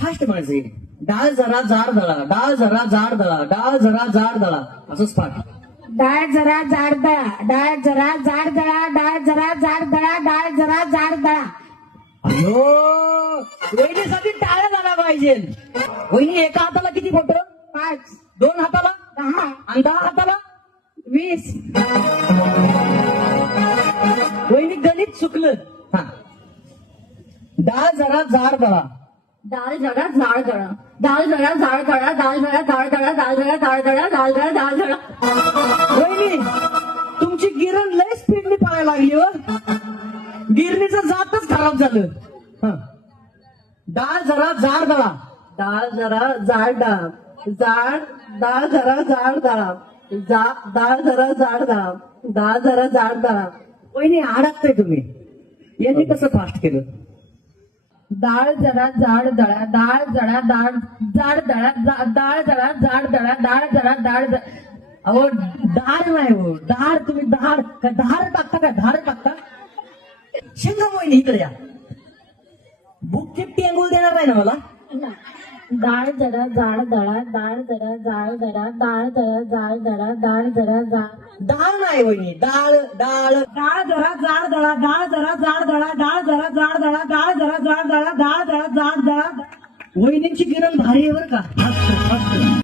Fast म्हणायचे. डाळ जरा जाड दळा, डाळ जरा जाड दळा, डाळ जरा जाड दळा, असंच पाठ. डाळ जरा जाड दळा, डाळ जरा जाड दळा, डाळ जरा जाड दळा, डाळ जरा जाड दळा. अयो, वहिनीसाठी टाळ्या झाला पाहिजे. वहिनी एका हाताला किती बोट? 5, 2 हाताला 10, आणि 10 हाताला 20. वहिनी गणित चुकलं. हा, डाळ जरा जाड दळा, डाळ जरा जाड दळा, डाळ जरा जाड दळा, डाळ जरा जाड दळा, डाळ जरा जाड दळा, डाळ जरा जाड दळा. वहिनी तुमची गिरण लय स्पीडने पळायला लागली हो. गिरणीचं जातच खराब झालं. हा, डाळ जरा जाड दळा, डाळ जरा जाड दळा, जाड डाळ जरा जाड दळा, डाळ जरा जाड दळा, डाळ जरा जाड दळा. वहिनी अडकताय तुम्ही. यांनी कसं फास्ट केलं? डाळ जरा जाड दळा, डाळ जरा जाड दळा, डाळ जरा जाड दळा, डाळ जरा जाड. अहो डाळ नाही हो, डाळ. तुम्ही डाळ का धार टाकता का? धार टाकता. शेंगा वहिनी इकडे या. बुक चिपटी अंघोळ देणार नाही ना मला? डाळ जरा जाड दळा, डाळ जरा जाड दळा, डाळ जरा जाड दळा, डाळ जरा जाड. डाळ नाही वहिनी, डाळ डाळ. डाळ जरा जाड दळा, डाळ जरा जाड दळा, डाळ जरा जाड दळा, डाळ जरा जाड दळा, डाळ जरा जाड दळा. वहिनींची गिरण भारी आहे बरं का. मस्त, मस्त.